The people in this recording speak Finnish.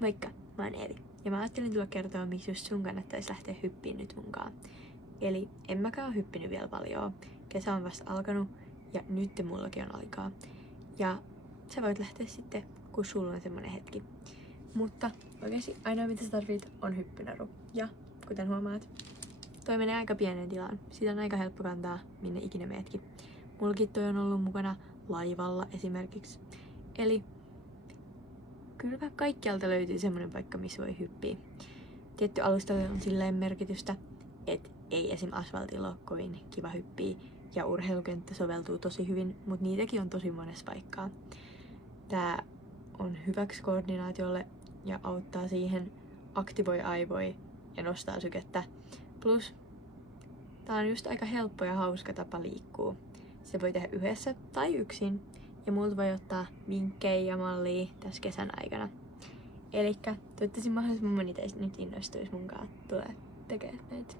Moikka, mä oon Eevi. Ja mä ajattelin tulla kertoa, miksi just sun kannattaisi lähteä hyppiin nyt munkaan. Eli en mäkään oo hyppinyt vielä paljon. Kesä on vasta alkanut ja nyt mullakin on aikaa. Ja sä voit lähteä sitten, kun sulla on semmonen hetki. Mutta oikeesti ainoa mitä sä tarvit on hyppynaru. Ja kuten huomaat, toi menee aika pieneen tilaan. Sitä on aika helppo kantaa minne ikinä meetkin. Mullakin toi on ollut mukana laivalla esimerkiksi. Eli kyllä kaikkialta löytyy semmonen paikka, missä voi hyppiä. Tietty alustalle on silleen merkitystä, että ei esim. Asfaltilla ole kovin kiva hyppiä ja urheilukenttä soveltuu tosi hyvin, mutta niitäkin on tosi monessa paikkaa. Tää on hyväksi koordinaatiolle ja auttaa siihen, aktivoi aivoja ja nostaa sykettä. Plus tää on just aika helppo ja hauska tapa liikkua. Se voi tehdä yhdessä tai yksin. Ja multa voi ottaa vinkkejä ja mallia tässä kesän aikana. Elikkä toivottavasti mahdollisimman moni teistä nyt innostuisi munkaan tulee tekemään näitä.